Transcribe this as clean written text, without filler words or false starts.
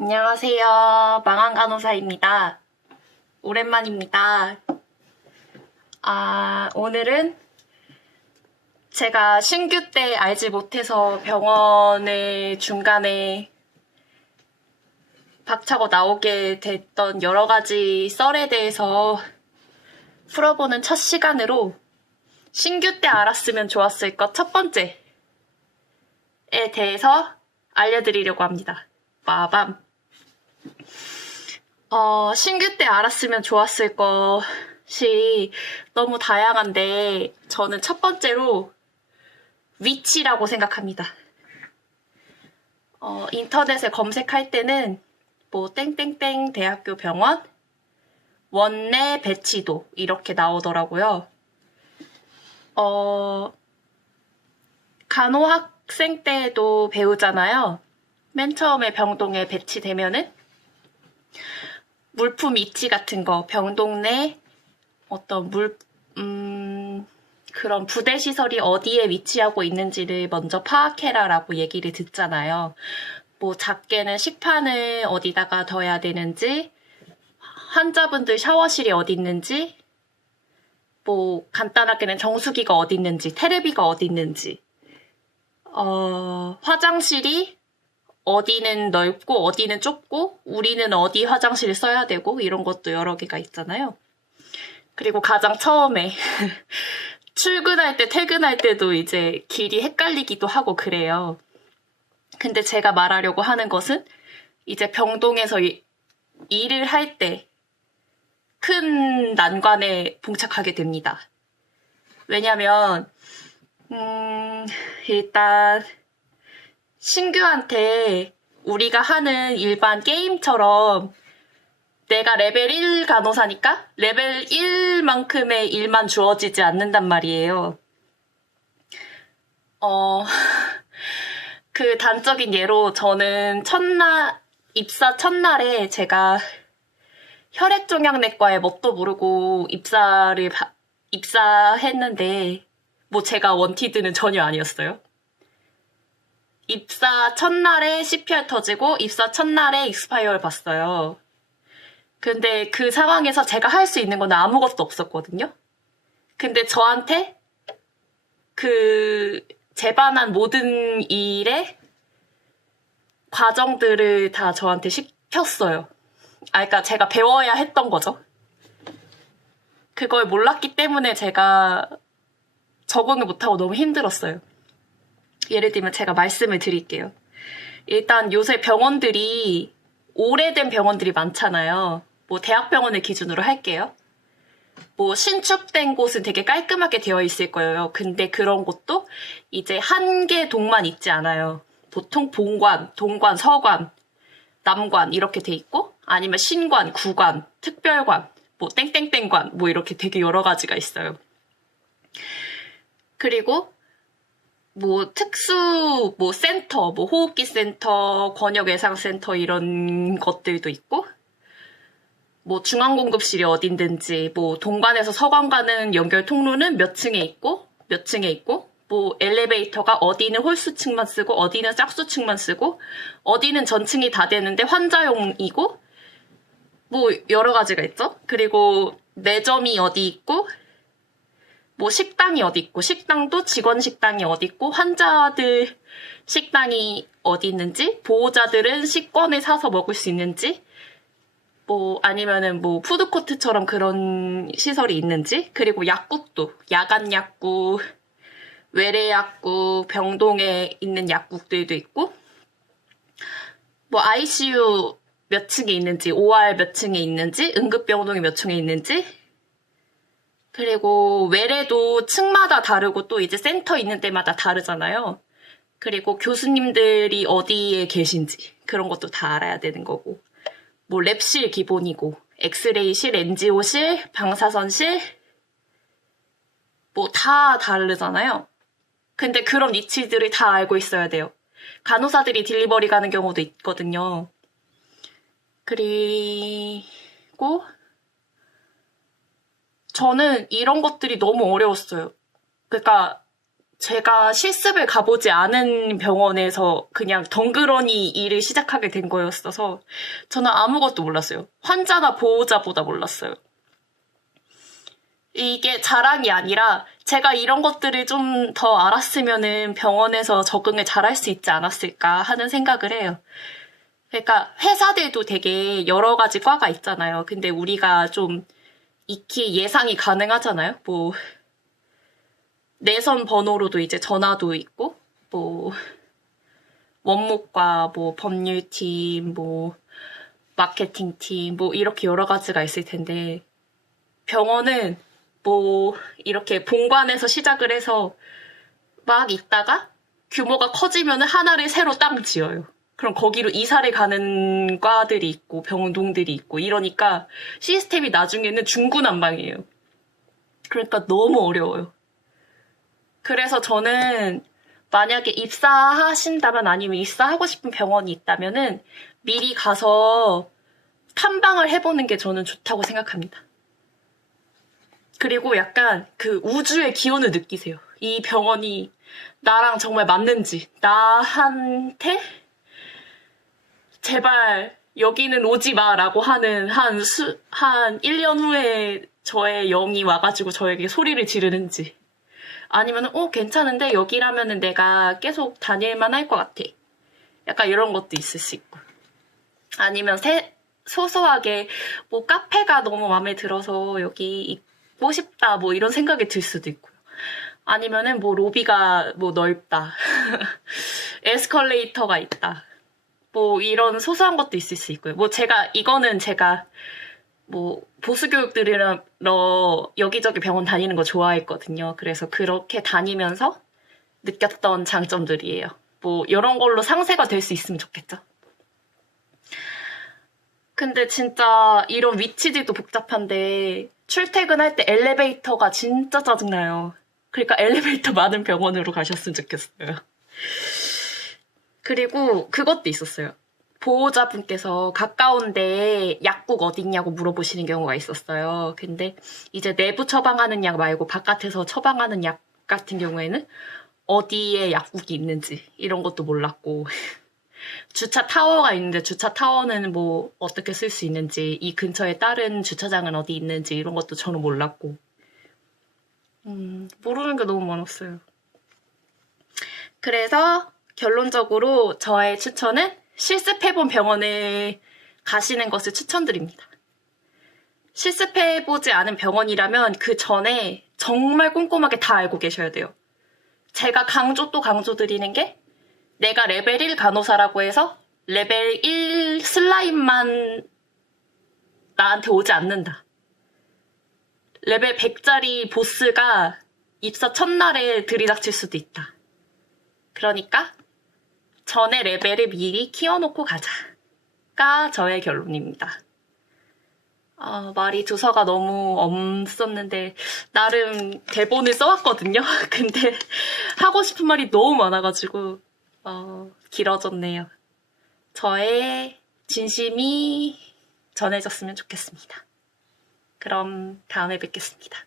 안녕하세요. 망한 간호사입니다. 오랜만입니다. 오늘은 제가 신규 때 알지 못해서 병원에 중간에 박차고 나오게 됐던 여러 가지 썰에 대해서 풀어보는 첫 시간으로 신규 때 알았으면 좋았을 것 첫 번째에 대해서 알려드리려고 합니다. 빠밤. 신규 때 알았으면 좋았을 것이 너무 다양한데 저는 첫 번째로 위치라고 생각합니다. 인터넷에 검색할 때는 뭐 땡땡땡 대학교 병원 원내 배치도 이렇게 나오더라고요. 간호학생 때도 배우잖아요. 맨 처음에 병동에 배치되면은 물품 위치 같은 거, 병동 내 어떤 그런 부대 시설이 어디에 위치하고 있는지를 먼저 파악해라라고 얘기를 듣잖아요. 뭐 작게는 식판을 어디다가 둬야 되는지, 환자분들 샤워실이 어디 있는지, 뭐 간단하게는 정수기가 어디 있는지, 테레비가 어디 있는지, 화장실이 어디는 넓고 어디는 좁고 우리는 어디 화장실을 써야 되고 이런 것도 여러 개가 있잖아요. 그리고 가장 처음에 출근할 때 퇴근할 때도 이제 길이 헷갈리기도 하고 그래요. 근데 제가 말하려고 하는 것은 이제 병동에서 일을 할 때 큰 난관에 봉착하게 됩니다. 왜냐면 일단 신규한테 우리가 하는 일반 게임처럼 내가 레벨 1 간호사니까 레벨 1만큼의 일만 주어지지 않는단 말이에요. 그 단적인 예로 저는 입사 첫날에 제가 혈액종양내과에 뭣도 모르고 입사했는데 뭐 제가 원티드는 전혀 아니었어요. 입사 첫날에 CPR 터지고 입사 첫날에 익스파이어를 봤어요. 근데 그 상황에서 제가 할 수 있는 건 아무것도 없었거든요. 근데 저한테 그 제반한 모든 일의 과정들을 다 저한테 시켰어요. 그러니까 제가 배워야 했던 거죠. 그걸 몰랐기 때문에 제가 적응을 못하고 너무 힘들었어요. 예를 들면 제가 말씀을 드릴게요. 일단 요새 병원들이 오래된 병원들이 많잖아요. 뭐 대학병원을 기준으로 할게요. 뭐 신축된 곳은 되게 깔끔하게 되어 있을 거예요. 근데 그런 곳도 이제 한 개 동만 있지 않아요. 보통 본관, 동관, 서관, 남관 이렇게 돼 있고 아니면 신관, 구관, 특별관, 뭐 땡땡땡관 뭐 이렇게 되게 여러 가지가 있어요. 그리고 뭐 뭐 센터, 뭐 호흡기 센터, 권역예상센터 이런 것들도 있고 뭐 중앙공급실이 어딘든지 뭐 동관에서 서관 가는 연결 통로는 몇 층에 있고 몇 층에 있고 뭐 엘리베이터가 어디는 홀수층만 쓰고 어디는 짝수층만 쓰고 어디는 전층이 다 되는데 환자용이고 뭐 여러 가지가 있죠. 그리고 매점이 어디 있고 뭐 식당이 어디 있고 식당도 직원 식당이 어디 있고 환자들 식당이 어디 있는지 보호자들은 식권을 사서 먹을 수 있는지 뭐 아니면은 뭐 푸드코트처럼 그런 시설이 있는지 그리고 약국도 야간 약국 외래 약국 병동에 있는 약국들도 있고 뭐 ICU 몇 층에 있는지 OR 몇 층에 있는지 응급병동이 몇 층에 있는지 그리고 외래도 층마다 다르고 또 이제 센터 있는 데마다 다르잖아요. 그리고 교수님들이 어디에 계신지 그런 것도 다 알아야 되는 거고 뭐 랩실 기본이고 엑스레이실, 엔지오실, 방사선실 뭐 다 다르잖아요. 근데 그런 위치들을 다 알고 있어야 돼요. 간호사들이 딜리버리 가는 경우도 있거든요. 그리고 저는 이런 것들이 너무 어려웠어요. 그러니까 제가 실습을 가보지 않은 병원에서 그냥 덩그러니 일을 시작하게 된 거였어서 저는 아무것도 몰랐어요. 환자나 보호자보다 몰랐어요. 이게 자랑이 아니라 제가 이런 것들을 좀 더 알았으면은 병원에서 적응을 잘할 수 있지 않았을까 하는 생각을 해요. 그러니까 회사들도 되게 여러 가지 과가 있잖아요. 근데 우리가 좀 익히 예상이 가능하잖아요. 뭐 내선 번호로도 이제 전화도 있고, 뭐 원무과, 뭐 법률팀, 뭐 마케팅팀, 뭐 이렇게 여러 가지가 있을 텐데 병원은 뭐 이렇게 본관에서 시작을 해서 막 있다가 규모가 커지면 하나를 새로 땅 지어요. 그럼 거기로 이사를 가는 과들이 있고 병동들이 있고 이러니까 시스템이 나중에는 중구난방이에요. 그러니까 너무 어려워요. 그래서 저는 만약에 입사하신다면 아니면 입사하고 싶은 병원이 있다면은 미리 가서 탐방을 해보는 게 저는 좋다고 생각합니다. 그리고 약간 그 우주의 기운을 느끼세요. 이 병원이 나랑 정말 맞는지, 나한테 제발 여기는 오지 마라고 하는 한 1년 후에 저의 영이 와가지고 저에게 소리를 지르는지. 아니면 괜찮은데 여기라면은 내가 계속 다닐만 할 것 같아. 약간 이런 것도 있을 수 있고. 아니면 소소하게 뭐 카페가 너무 마음에 들어서 여기 있고 싶다 뭐 이런 생각이 들 수도 있고요. 아니면은 뭐 로비가 뭐 넓다. 에스컬레이터가 있다. 뭐 이런 소소한 것도 있을 수 있고요. 뭐 이거는 제가 뭐 보수교육 들으러 여기저기 병원 다니는 거 좋아했거든요. 그래서 그렇게 다니면서 느꼈던 장점들이에요. 뭐 이런 걸로 상세가 될 수 있으면 좋겠죠. 근데 진짜 이런 위치들도 복잡한데 출퇴근할 때 엘리베이터가 진짜 짜증나요. 그러니까 엘리베이터 많은 병원으로 가셨으면 좋겠어요. 그리고 그것도 있었어요. 보호자분께서 가까운데 약국 어딨냐고 물어보시는 경우가 있었어요. 근데 이제 내부 처방하는 약 말고 바깥에서 처방하는 약 같은 경우에는 어디에 약국이 있는지 이런 것도 몰랐고 주차 타워가 있는데 주차 타워는 뭐 어떻게 쓸 수 있는지 이 근처에 다른 주차장은 어디 있는지 이런 것도 저는 몰랐고 모르는 게 너무 많았어요. 그래서 결론적으로 저의 추천은 실습해본 병원에 가시는 것을 추천드립니다. 실습해보지 않은 병원이라면 그 전에 정말 꼼꼼하게 다 알고 계셔야 돼요. 제가 강조드리는 게 내가 레벨 1 간호사라고 해서 레벨 1 슬라임만 나한테 오지 않는다. 레벨 100짜리 보스가 입사 첫날에 들이닥칠 수도 있다. 그러니까 전에 레벨을 미리 키워놓고 가자가 저의 결론입니다. 말이 두서가 너무 없었는데 나름 대본을 써왔거든요. 근데 하고 싶은 말이 너무 많아가지고 길어졌네요. 저의 진심이 전해졌으면 좋겠습니다. 그럼 다음에 뵙겠습니다.